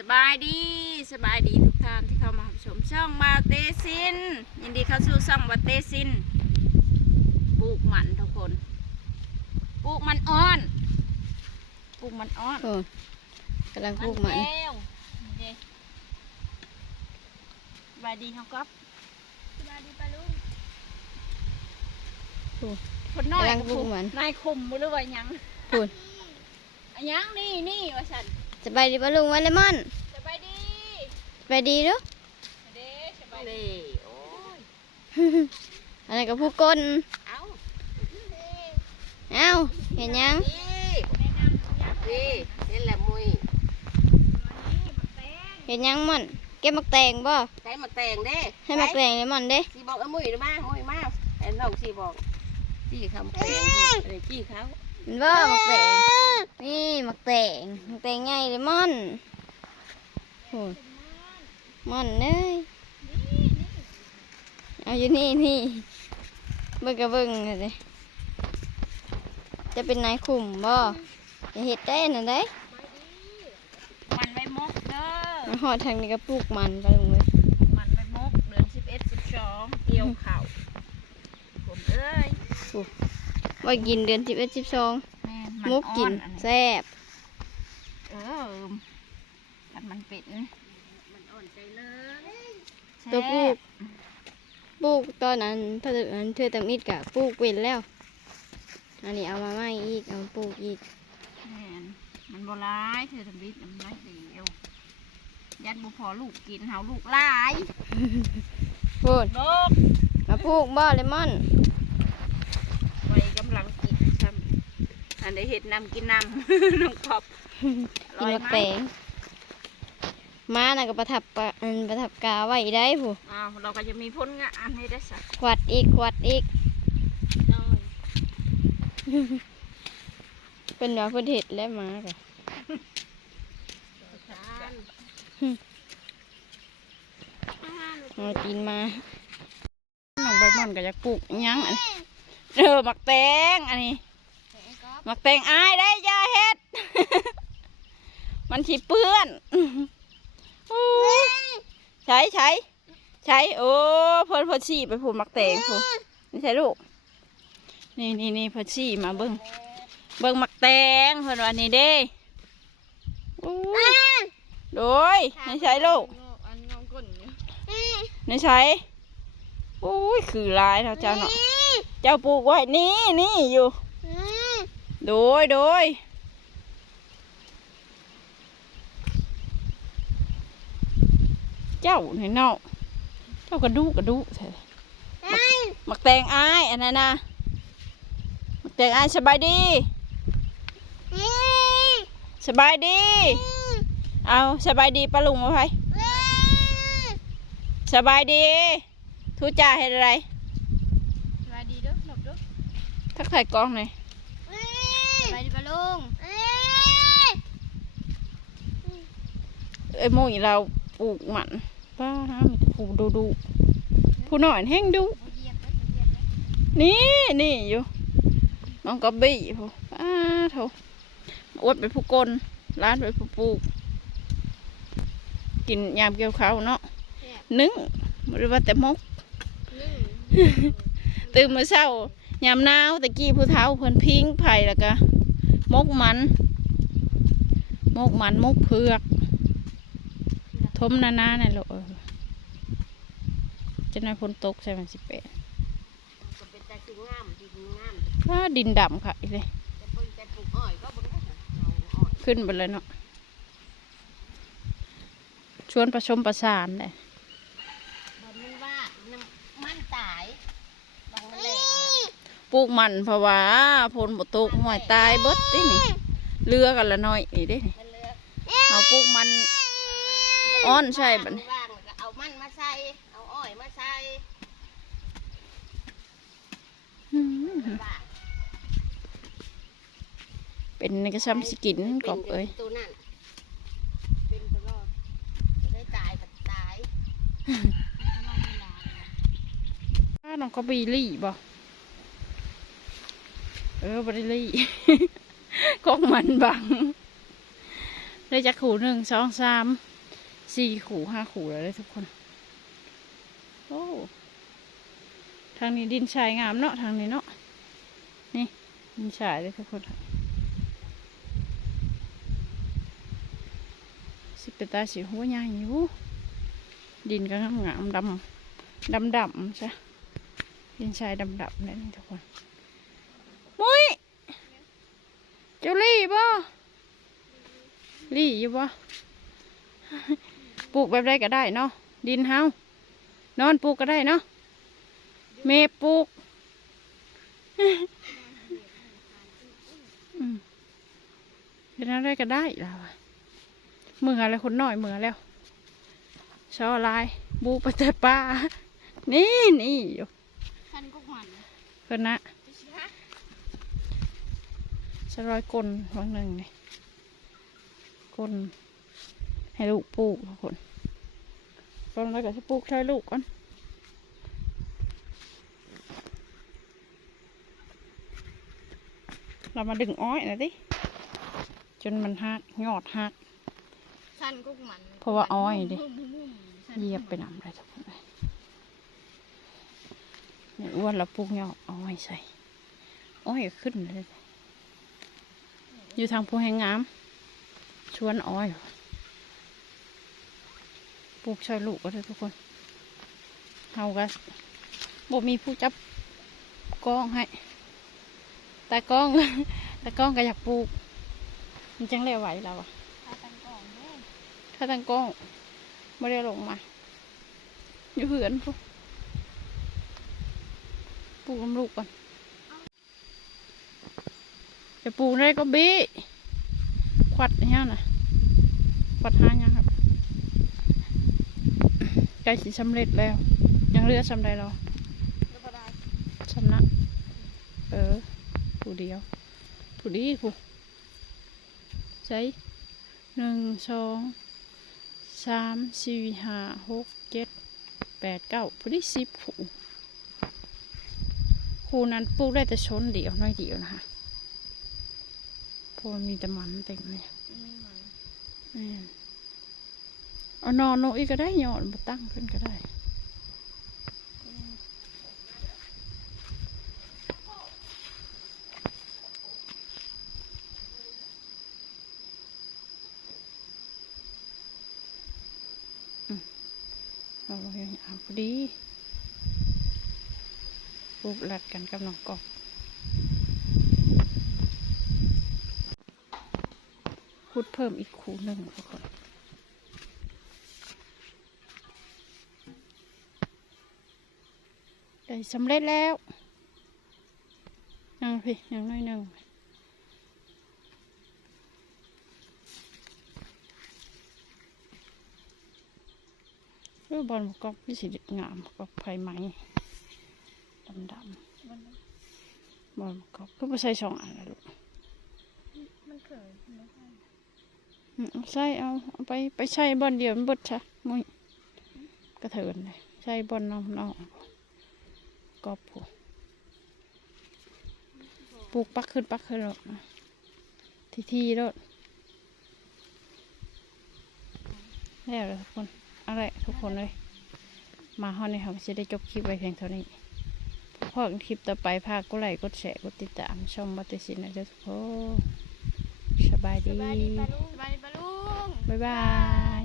สบายดีสบายดีทุกท่านที่เข้ามารับชมช่องมาเตซิน ยินดีเข้าสู่ช่องมาเตซินปลูกมันทุกคนปลูกมันอ่อนปลูกมันอ่อนโอ้กำลังปลูกมันแก้วนี่เด้สบายดีครับก๊อฟสบายดีปะลุงพูดคนน้อยกำลังปลูกมันนายคุมบ่หรือว่าหยังพูดอะหยังนี่นี่ว่าฉัน สบายดีปะลุงวันเลมอนสบายดีสบายดีเด้อเด้สบายดีโอ้ยอันนั้นก็ผู้ก้นเอ้าเอ้าเห็นยังนี่นี่แหละมุยเห็นยังมันเก็บมักแตงบ่ใช้มาแต่งเด้ให้มักแตงเลมอนเด้สีบอกเอามุยมามุยมาไอ้น้องสีบอกจี้คำแต่งอะไรจี้เขา เห็นบ่มักแตงนี่มักแตงมักแตงใหญ่เลมอนโอ้ยมอนเอ้ยเอาอยู่นี่นี่เบิ่งกะเบิ่งเลยจะเป็นนายคุมบ่จะเฮ็ดได้นั่นได้มันไว้มกเด้อมาหอดทางนี้ก็ปลูกมันไปลงเลยมันไว้มกเดือนสิบเอ็ดสิบสองเกี่ยวเข่าวผมเอ้ย ไว่ากินเดือนสิบเอ็ดสิบสองแม่นมุกกินอัแซ่บเอออันมันเป็ดมันอ่อนใจเลยตัวปลูกปลูกตอนนั้นถ้าเกิดอันเธอตำอิดกะปลูกเป็นแล้ว อันนี้เอามาใหม่อีกเอามาปลูกอีกแม่นมันโบร้ายเธอทำบิดมันร้ายเดียวยัดบุพอลูกกินเฮาลูกหลายพูด ลูกมาปลูกบ่เลมอน ไว้กำลังกินซ้ำ อันได้เห็ดน้ำกินน้ำ น้องขอบกินมะแตงมาน่ะก็ประทับปะอันประทับกาไว้ได้ผู้อ้าวเราก็จะมีพ้นงานให้ได้สักขวัดอีกขวัดอีกหน่อยเป็นว่าเพื่นเห็ดแล้วมาก็ทานเอากินมาน้องใบมอนก็อยากปลูกอิหยังอันนี้เออหมักแตงอันนี้ห มักแตงอายได้ยาเฮ็ด มันฉีเปื้อนใช้ใช้ใช้โอ้เพิ่นเพิ่นฉีไปผูกมักแตงผูนี่ใช่ลูก นี่นี่นี่เพิ่นฉีมาเบิ้งเบิ้งมักแตงเพิ่นว่านี่เด้อู้โดยนี่ใช่ลูกนี่ใช้โอ้ยคือลายเท่าเจ้าเนาะเจ้าปลูกไว้นี่นี่อยู่ โดยโดยเจ้าในเนาะเจ้ากระดูกกระดูกใช่หมักแตงอายอันนั้นนะหมักแตงอายสบายดีสบายดี เอาสบายดีปะลุงมาไพสบายดี ทุจ่าเห็นอะไร สบายดีเด้อหลบเด้อทักทายกล้องหน่อยสบายดีปะลุ งเอ้ยโมงอีเราปลูกมันป้าห้ามผูดูดูผู้หน่อยแห้งดูนี่นี่อยู่น้องกอบบี้ผู้ป้าโถอวดเป็นผู้กลร้านเป็นผู้ปลูก กินยามเกี่ยวเขาเนาะนึ่งหรือว่าแต่มกตื่นมาเช้ายามหนาวตะกี้ผู้เฒ่าเพิ่นพิงไผ่แล้วก็ มกมัน มกมันมกเผือก ทมนานาเนี่ยลูกจะนายพนตกใช่ไหมสิเป็ดินงามว่าดินดำค่ะอีเลยแต่เลยก็บ่ได้เอาอ้อยขึ้นไปเลยเนาะชวนประชมประสานเลย บนมันว่าน้ำมันตายบางมันแหลก ปลูกมันเพราะว่าพนบ่ตกห่วยตายเบิดตินี่เรือกันละน้อยนี่เด้นี่มันเลือกเอาปลูกมันอ้อนใช่บัดนี้ว่างแล้วก็เอามันมาใส่เอาอ้อยมาใส่อืมว่างเป็นกระซ้ำสกินกอบเอ้ยตัวนั่นเป็นตลอดจะได้ตายก็ตายถ้าน้องก็บีลี่บ่ เออบริลี่กองมันบัง ได้จากขู่หนึ่งสองสามสี่ขู่ห้าขู่แล้วเลยทุกคน โอ้ ทางนี้ดินชายงามเนาะทางนี้เนาะ นี่ ดินชายเลยทุกคนสิเปตาสีหัวใหญ่อยู่ดินก็งามงามดำดำดำใช่ดินชายดำดำเนี่ทุกคน มุ้ยเจ้าลี่บ่ลี่อยู่บ่ปลูกแบบใดก็ได้เนาะดินเฮานอนปลูกก็ได้เนาะเมปลูกอืมเป็นอะไรก็ได้แล้วอะเมื่อแล้วคนน้อยเมื่อแล้วชอลายบูไปแต่ป่านี่นี่อยู่ท่านก็หวันเพิ่นนะ สรอยกลนวังหนึ่งนี่กลนให้ลูกปลูกทุกคนกลนแล้วก็จะปลูกใช้ลูกก่อนเรามาดึงอ้อยหน่อยดิจนมันหักยอดหักท่านก็หวันเพราะว่าอ้อยดิมุ่มมุ่มท่านเหยียบไปนำอะไรทุกคนเลยเนี่ยอ้วนแล้วปลูกยอดอ้อยใส่อ้อยก็ขึ้นเลย อยู่ทางภูแห่งงาม ชวนอ้อยปลูกชอยลูกก็ได้ทุกคนเฮาก็บ่มีผู้จับกล้องให้แต่กล้องแต่กล้องก็อยากปลูก มันจังเลยไหวแล้วอะพากันก่อนเด้อถ้าตั้งกล้องไม่ได้ลงมาอยู่เหือนพวกปลูกน้ำลูกก่อน จะปลูกได้ก็บี้ขวัดเนี่ยนะขวัดหายังครับใกล้สิสำเร็จแล้ว ยังเลือสำใดเราแล้วก็ได้สำนักเออผู้เดียวผู้ดีผู้ใช้หนึ่งสองสามสี่ห้าหกเจ็ดแปดเก้าผู้ดีสิบผู้คูนั้นปลูกได้แต่ชนเดียวน้อยเดียวนะคะ พราะมันมีแต่มันเต็มเลยไม่หวันแม่นเอานอนโนอีกก็ได้ยอดมาตั้งขึ้นก็ได้เราเราอย่างเอาพอดีปลูกหลัดกันกับน้องกอก ขุดเพิ่มอีกคูหนึ่งทุกคนได้สำเร็จแล้วยังพี่ยังน้อยหนึ่งเออบอลกอกพี่สีงามกอกไผ่ไหมดำดำบอลกอกก็ไปใส่สองอันละลูกมันเขินนะอืม เอาใส่เอาเอาไปไปใช้บอลเดียวมันบดชะมุ้ยกระเถินเลยใช้บอลน้องน้องกอบผูปลูกปักขึ้นปักขึ้นหรอกทีทีรถแล้วทุกคนอะไรทุกคนเลย มาห้องนี้ครับจะได้จบคลิปไว้เพียงเท่านี้พอกคลิปต่อไปพากกดไลค์กดแชร์กดติดตามช่องบัติสินนะทุกคนสบายดีส บ๊ายบาย